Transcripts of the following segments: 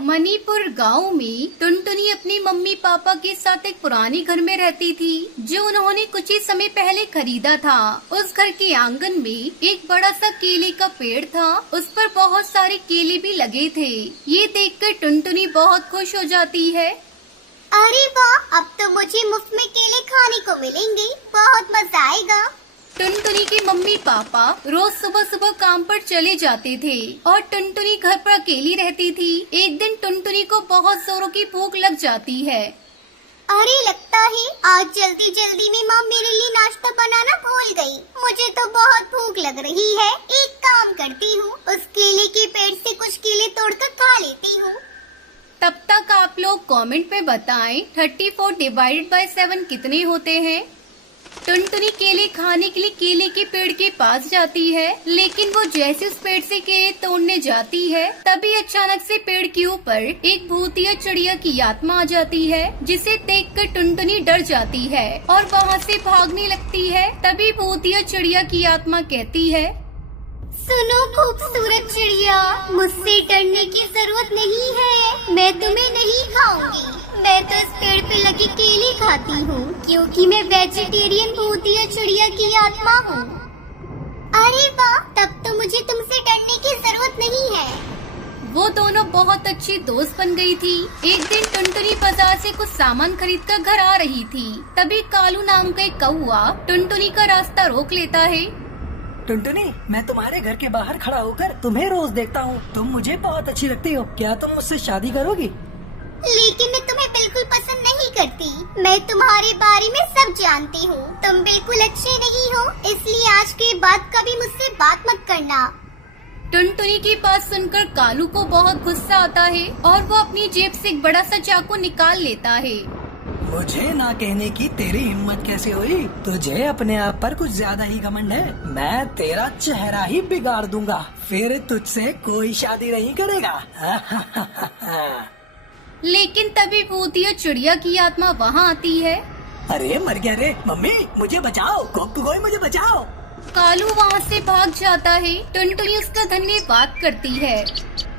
मणिपुर गांव में टुनटुनी अपनी मम्मी पापा के साथ एक पुराने घर में रहती थी, जो उन्होंने कुछ ही समय पहले खरीदा था। उस घर के आंगन में एक बड़ा सा केले का पेड़ था। उस पर बहुत सारे केले भी लगे थे। ये देखकर टुनटुनी बहुत खुश हो जाती है। अरे वाह, अब तो मुझे मुफ्त में केले खाने को मिलेंगे, बहुत मजा आएगा। टुनटुनी के मम्मी पापा रोज सुबह सुबह काम पर चले जाते थे और टुनटुनी घर पर अकेली रहती थी। एक दिन टुनटुनी को बहुत जोरों की भूख लग जाती है। अरे लगता है आज जल्दी जल्दी में माँ मेरे लिए नाश्ता बनाना भूल गई। मुझे तो बहुत भूख लग रही है। एक काम करती हूँ, उस केले के पेड़ से कुछ केले तोड़कर खा लेती हूँ। तब तक आप लोग कमेंट में बताएं 34 डिवाइडेड बाय 7 कितने होते हैं। टुनटुनी केले खाने के लिए केले के पेड़ के पास जाती है, लेकिन वो जैसे उस पेड़ से केले तोड़ने जाती है, तभी अचानक से पेड़ के ऊपर एक भूतिया चिड़िया की आत्मा आ जाती है, जिसे देखकर टुनटुनी डर जाती है और वहाँ से भागने लगती है। तभी भूतिया चिड़िया की आत्मा कहती है, सुनो खूबसूरत चिड़िया, मुझसे डरने की जरूरत नहीं है। मैं तुम्हें नहीं खाऊंगी। मैं तो इस पेड़ पे लगे केले खाती हूँ, क्योंकि मैं वेजिटेरियन भूतिया चिड़िया की आत्मा हूँ। अरे वाह, तब तो मुझे तुमसे डरने की जरूरत नहीं है। वो दोनों बहुत अच्छी दोस्त बन गई थी। एक दिन टुनटुनी बाजार से कुछ सामान खरीद कर घर आ रही थी। तभी कालू नाम का एक कौआ टुनटुनी का रास्ता रोक लेता है। टुनटुनी, मैं तुम्हारे घर के बाहर खड़ा होकर तुम्हें रोज देखता हूँ। तुम मुझे बहुत अच्छी लगती हो। क्या तुम मुझसे शादी करोगी? लेकिन मैं तुम्हें बिल्कुल पसंद नहीं करती। मैं तुम्हारे बारे में सब जानती हूँ। तुम बिल्कुल अच्छे नहीं हो, इसलिए आज के बाद कभी मुझसे बात मत करना। टुनटुनी की बात सुनकर कालू को बहुत गुस्सा आता है और वो अपनी जेब से एक बड़ा सा चाकू निकाल लेता है। मुझे ना कहने की तेरी हिम्मत कैसे हुई? तुझे अपने आप पर कुछ ज्यादा ही घमंड है। मैं तेरा चेहरा ही बिगाड़ दूंगा, फिर तुझसे कोई शादी नहीं करेगा। लेकिन तभी भूतिया चिड़िया की आत्मा वहाँ आती है। अरे मर गया रे मम्मी, मुझे बचाओ, कोई मुझे बचाओ। कालू वहाँ से भाग जाता है। टुनटुनी उसका धन्यवाद करती है।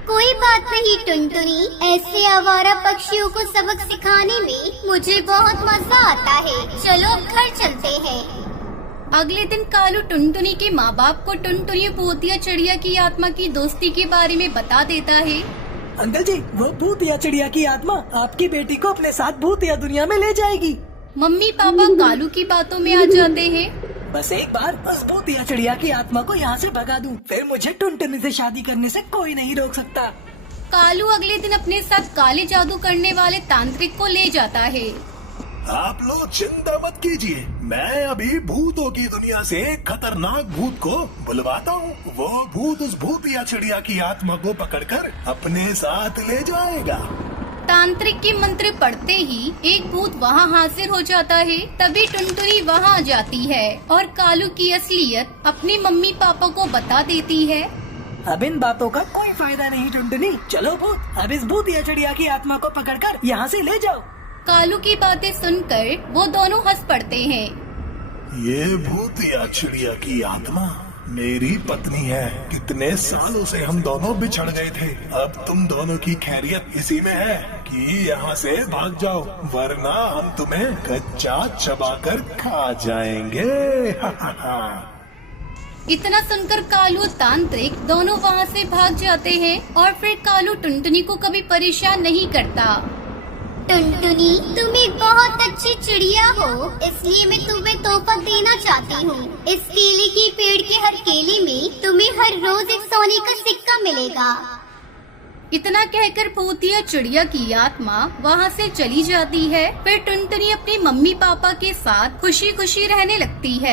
कोई बात नहीं टुनटुनी, ऐसे आवारा पक्षियों को सबक सिखाने में मुझे बहुत मजा आता है। चलो घर चलते हैं। अगले दिन कालू टुनटुनी के माँ बाप को टुनटुनी भूतिया चिड़िया की आत्मा की दोस्ती के बारे में बता देता है। अंकल जी, वो भूतिया चिड़िया की आत्मा आपकी बेटी को अपने साथ भूतिया दुनिया में ले जाएगी। मम्मी पापा कालू की बातों में आ जाते हैं। बस एक बार उस भूतिया चिड़िया की आत्मा को यहाँ से भगा दूं, फिर मुझे टुनटुनी से शादी करने से कोई नहीं रोक सकता। कालू अगले दिन अपने साथ काले जादू करने वाले तांत्रिक को ले जाता है। आप लोग चिंता मत कीजिए, मैं अभी भूतों की दुनिया से एक खतरनाक भूत को बुलवाता हूँ। वो भूत उस भूतिया चिड़िया की आत्मा को पकड़कर अपने साथ ले जाएगा। तांत्रिक के मंत्र पढ़ते ही एक भूत वहाँ हाजिर हो जाता है। तभी टुनटुनी वहाँ आ जाती है और कालू की असलियत अपने मम्मी पापा को बता देती है। अब इन बातों का कोई फायदा नहीं टुनटुनी, चलो भूत, अब इस भूतिया चिड़िया की आत्मा को पकड़कर यहाँ से ले जाओ। कालू की बातें सुनकर वो दोनों हंस पड़ते हैं। ये भूतिया चिड़िया की आत्मा मेरी पत्नी है। कितने सालों से हम दोनों बिछड़ गए थे। अब तुम दोनों की खैरियत इसी में है कि यहाँ से भाग जाओ, वरना हम तुम्हें कच्चा चबाकर खा जाएंगे। इतना सुनकर कालू तांत्रिक दोनों वहाँ से भाग जाते हैं और फिर कालू टुनटुनी को कभी परेशान नहीं करता। टुनटुनी, तुम एक बहुत अच्छी चिड़िया हो, इसलिए मैं तुम्हें तोहफा देना चाहती हूँ। इस केले के पेड़ के हर केले में तुम्हें हर रोज एक सोने का सिक्का मिलेगा। इतना कहकर भूतिया चिड़िया की आत्मा वहाँ से चली जाती है। फिर टुनटुनी अपने मम्मी पापा के साथ खुशी खुशी रहने लगती है।